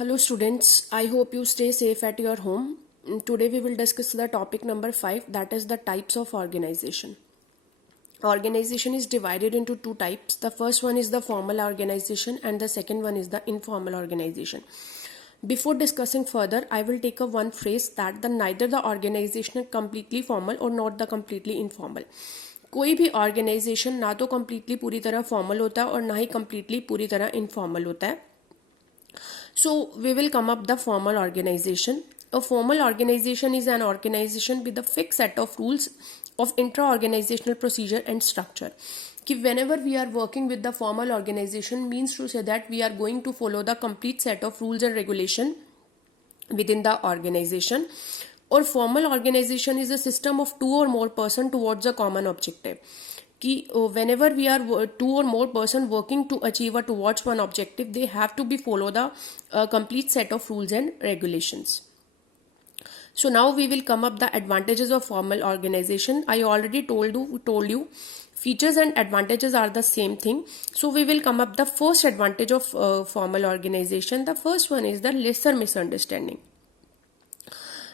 Hello students, I hope you stay safe at your home. Today we will discuss the topic number 5, that is the types of organization. Organization is divided into two types. The first one is the formal organization and the second one is the informal organization. Before discussing further, I will take up one phrase that neither the organization is completely formal or not the completely informal. कोई भी organisation ना तो completely पूरी तरह formal होता है और ना ही कम्प्लीटली पूरी तरह इनफॉर्मल होता है. So we will come up the formal organization. A formal organization is an organization with a fixed set of rules of intra-organizational procedure and structure. कि whenever we are working with the formal organization means to say that we are going to follow the complete set of rules and regulation within the organization. Or formal organization is a system of two or more person towards a common objective. कि whenever we are two or more person working to achieve or towards one objective, they have to be follow the complete set of rules and regulations. So now we will come up the advantages of formal organization. I already told you features and advantages are the same thing. So we will come up the first advantage of formal organization. The first one is the lesser misunderstanding.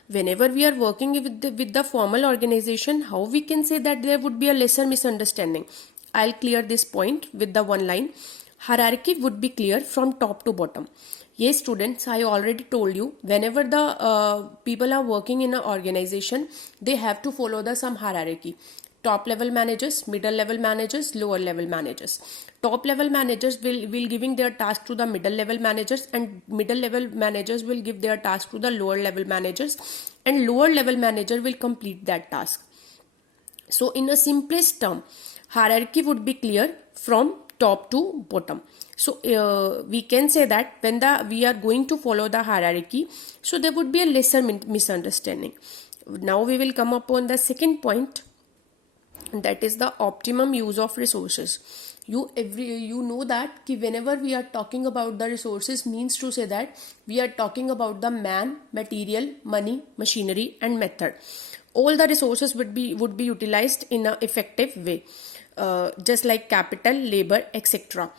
Whenever we are working with the formal organization, how we can say that there would be a lesser misunderstanding? I'll clear this point with the one line. Hierarchy would be clear from top to bottom. Yes, students, I already told you, whenever the people are working in an organization, they have to follow the some hierarchy. Top level managers, middle level managers, lower level managers. Top level managers will giving their task to the middle level managers, and middle level managers will give their task to the lower level managers, and lower level manager will complete that task. So in a simplest term, hierarchy would be clear from top to bottom. So we can say that when we are going to follow the hierarchy, so there would be a lesser misunderstanding. Now we will come upon the second point, that is the optimum use of resources. You know that whenever we are talking about the resources means to say that we are talking about the man, material, money, machinery and method. All the resources would be utilized in an effective way, just like capital, labor, etc.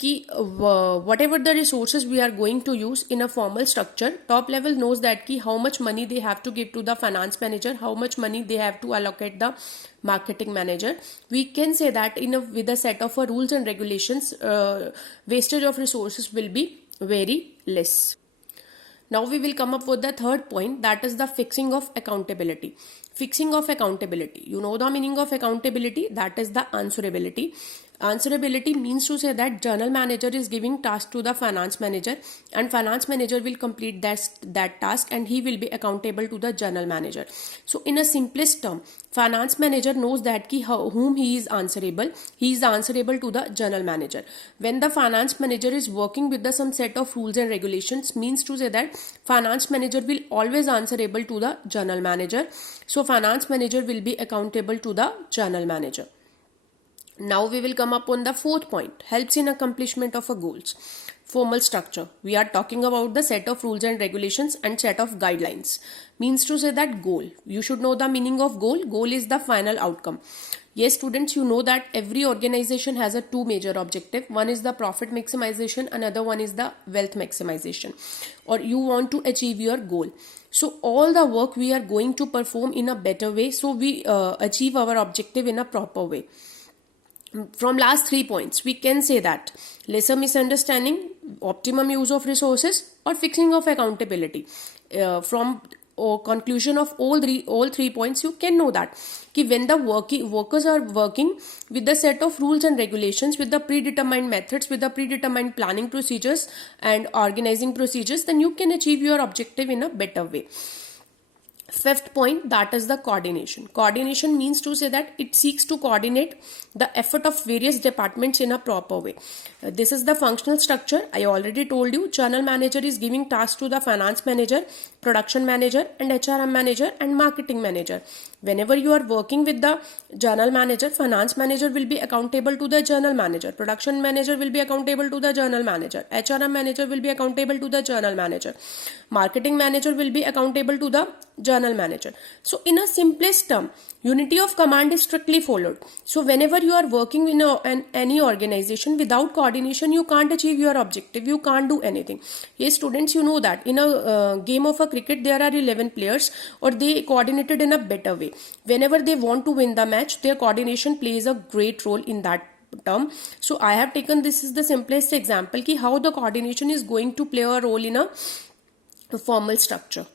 Whatever the resources we are going to use in a formal structure, top level knows that how much money they have to give to the finance manager, how much money they have to allocate the marketing manager. We can say that with a set of rules and regulations, wastage of resources will be very less. Now we will come up with the third point, that is the fixing of accountability. Fixing of accountability. You know the meaning of accountability, that is the answerability. Answerability means to say that general manager is giving task to the finance manager, and finance manager will complete that task, and he will be accountable to the general manager. So in a simplest term, finance manager knows that whom he is answerable. He is answerable to the general manager. When the finance manager is working with some set of rules and regulations, means to say that finance manager will always answerable to the general manager. So finance manager will be accountable to the general manager. Now we will come up on the fourth point, helps in accomplishment of a goals. Formal structure. We are talking about the set of rules and regulations and set of guidelines. Means to say that goal. You should know the meaning of goal. Goal is the final outcome. Yes, students, you know that every organization has a two major objective. One is the profit maximization, another one is the wealth maximization. Or you want to achieve your goal. So all the work we are going to perform in a better way, so we achieve our objective in a proper way. From last 3 points, we can say that lesser misunderstanding, optimum use of resources, or fixing of accountability. From conclusion of all three points, you can know that when the workers are working with the set of rules and regulations, with the predetermined methods, with the predetermined planning procedures and organizing procedures, then you can achieve your objective in a better way. Fifth point, that is the coordination. Coordination means to say that it seeks to coordinate the effort of various departments in a proper way. This is the functional structure. I already told you, general manager is giving tasks to the finance manager, production manager and HRM manager and marketing manager. Whenever you are working with the general manager, finance manager will be accountable to the general manager, production manager will be accountable to the general manager, HRM manager will be accountable to the general manager, marketing manager will be accountable to the general manager. So in a simplest term, unity of command is strictly followed. So whenever you are working in any organization, without coordination you can't achieve your objective, you can't do anything. Yes students, you know that in a game of a cricket there are 11 players, or they coordinated in a better way. Whenever they want to win the match, their coordination plays a great role in that term. So I have taken this is the simplest example ki how the coordination is going to play a role in a formal structure.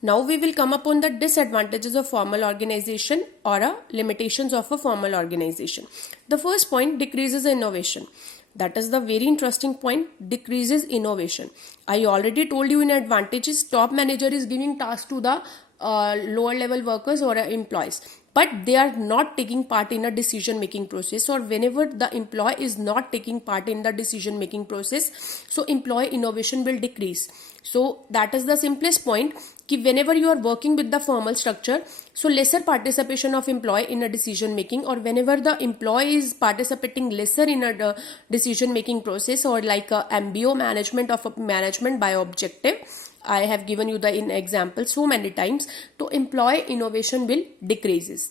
Now we will come upon the disadvantages of formal organization or limitations of a formal organization. The first point, decreases innovation. That is the very interesting point, decreases innovation. I already told you in advantages, top manager is giving tasks to the lower level workers or employees, but they are not taking part in a decision making process, or whenever the employee is not taking part in the decision making process, so employee innovation will decrease. So that is the simplest point कि whenever you are working with the formal structure, so lesser participation of employee in a decision making, or whenever the employee is participating lesser in a decision making process, or like a MBO, management of a management by objective, I have given you the in example so many times, so employee innovation will decreases.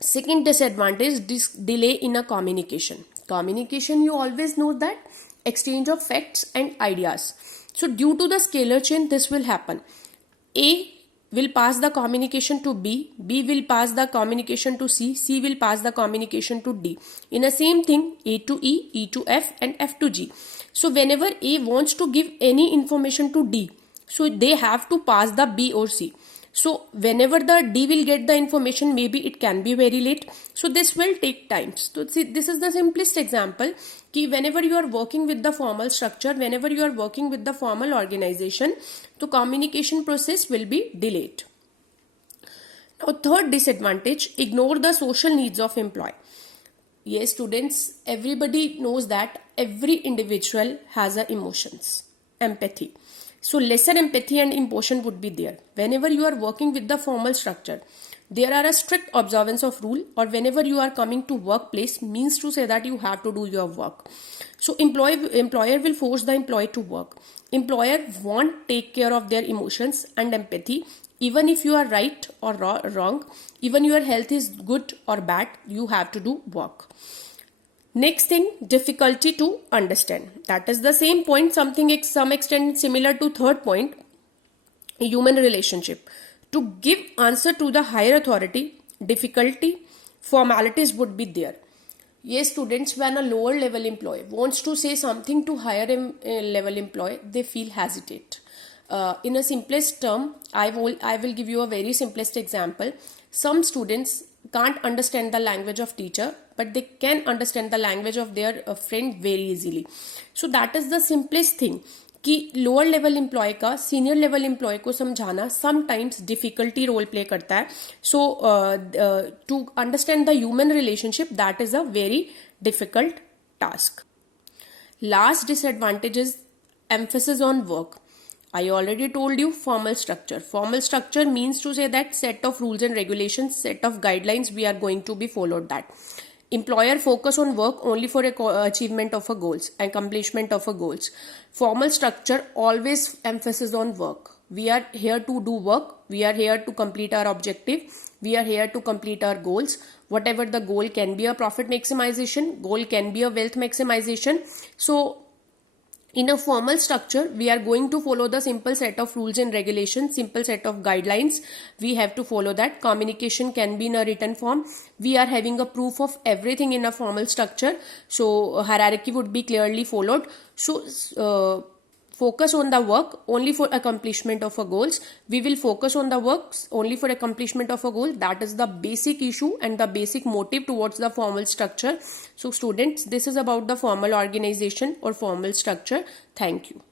Second disadvantage, delay in a communication. Communication, you always know that exchange of facts and ideas. So due to the scalar chain, this will happen. A will pass the communication to B, B will pass the communication to C, C will pass the communication to D. In the same thing, A to E, E to F and F to G. So whenever A wants to give any information to D, so they have to pass the B or C. So whenever the D will get the information, maybe it can be very late. So this will take time. So see, this is the simplest example कि whenever you are working with the formal structure, whenever you are working with the formal organization, the communication process will be delayed. Now third disadvantage, ignore the social needs of employee. Yes students, everybody knows that every individual has a emotions, empathy. So lesser empathy and emotion would be there. Whenever you are working with the formal structure, there are a strict observance of rule, or whenever you are coming to workplace, means to say that you have to do your work. So employer will force the employee to work. Employer won't take care of their emotions and empathy. Even if you are right or wrong, even your health is good or bad, you have to do work. Next thing, difficulty to understand. That is the same point, something some extent similar to third point, human relationship. To give answer to the higher authority, difficulty, formalities would be there. Yes students, when a lower level employee wants to say something to higher level employee, they feel hesitate. In a simplest term, I will give you a very simplest example. Some students can't understand the language of teacher, but they can understand the language of their friend very easily. So that is the simplest thing कि lower level employee का senior level employee को समझाना sometimes difficulty role play करता है. So to understand the human relationship, that is a very difficult task. Last disadvantage is emphasis on work. I already told you formal structure. Formal structure means to say that set of rules and regulations, set of guidelines, we are going to be followed that. Employer focus on work only for achievement of a goals, accomplishment of a goals. Formal structure always emphasis on work. We are here to do work. We are here to complete our objective. We are here to complete our goals. Whatever the goal can be a profit maximization, goal can be a wealth maximization. So in a formal structure, we are going to follow the simple set of rules and regulations, simple set of guidelines. We have to follow that. Communication can be in a written form. We are having a proof of everything in a formal structure. So hierarchy would be clearly followed. So focus on the work only for accomplishment of a goals. We will focus on the works only for accomplishment of a goal. That is the basic issue and the basic motive towards the formal structure. So students, this is about the formal organization or formal structure. Thank you.